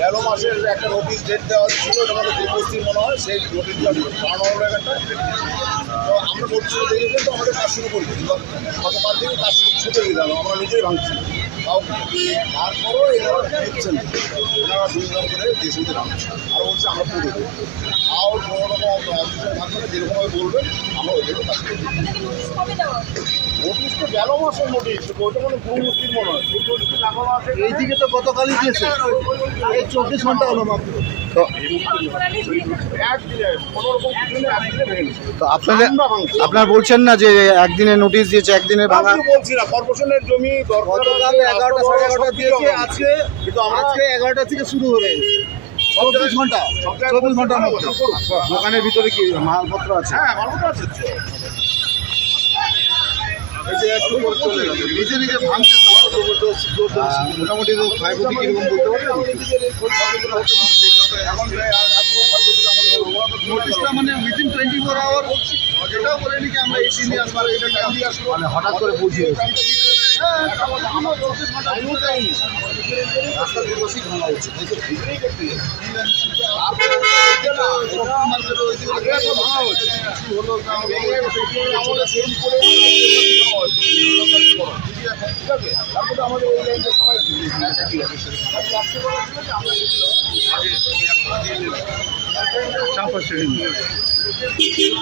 গেল মাসের একটা নোটিশ ডেট দেওয়া ছিল, এটা আমাদের উপস্থিত মনে হয় সেই নোটিশটা বাড়ানো হলো একটা। তো আমরা নোটিশটা দেখে কিন্তু আমাদের কাজ শুরু করি, গতকাল থেকে কাজ ছুটে দিয়ে গেল, আমরা নিজেই ভাঙছি। তারপরও এনারা দিচ্ছেন, ওনারা দুর্নাম করে দেশে ভাঙছে, আরও বলছে আমরা পুরো দেবো। তাও কোনো রকম অফিসের মাধ্যমে যেরকমভাবে বলবেন আমরা ওইভাবে কাজ করি। নোটিশ তো গেল মাসের নোটিশ, ওইটা মানে পুরো মুসলিম মনে হয়। এইদিকে তো গতকালই দিয়েছে, এই 24 ঘন্টা হলো মাত্র। তো আপনার বলছেন না যে একদিনের নোটিশ দিয়েছে, একদিনের ভাঙা? বলছি না, কর্পোরেশনের জমি গতকাল 11টা সাড়ে 11টা দিয়েছে, আজকে কিন্তু আজকে 11টা থেকে শুরু হয়ে গেছে। 24 ঘন্টা, 24 ঘন্টার মধ্যে দোকানের ভিতরে কি মালপত্র আছে? হ্যাঁ, মালপত্র আছে। নিজে নিজে ভাঙছে, মোটামুটি ক্ষয়ক্ষতি কিরকম বলতে পারবেন? নোটিশটা মানে উইদিন 24 আওয়ার বলছি, এটাও বলে নাকি আমরা এই দিনে আসবার, এটা টাইম দিয়ে আসবো, মানে হঠাৎ করে বুঝিয়ে রাস্তার দুপাশেই ভাঙা হচ্ছে। আমাদের ওই লাইনটা সবাই চাপা ছেড়ে নিয়ে ঠিক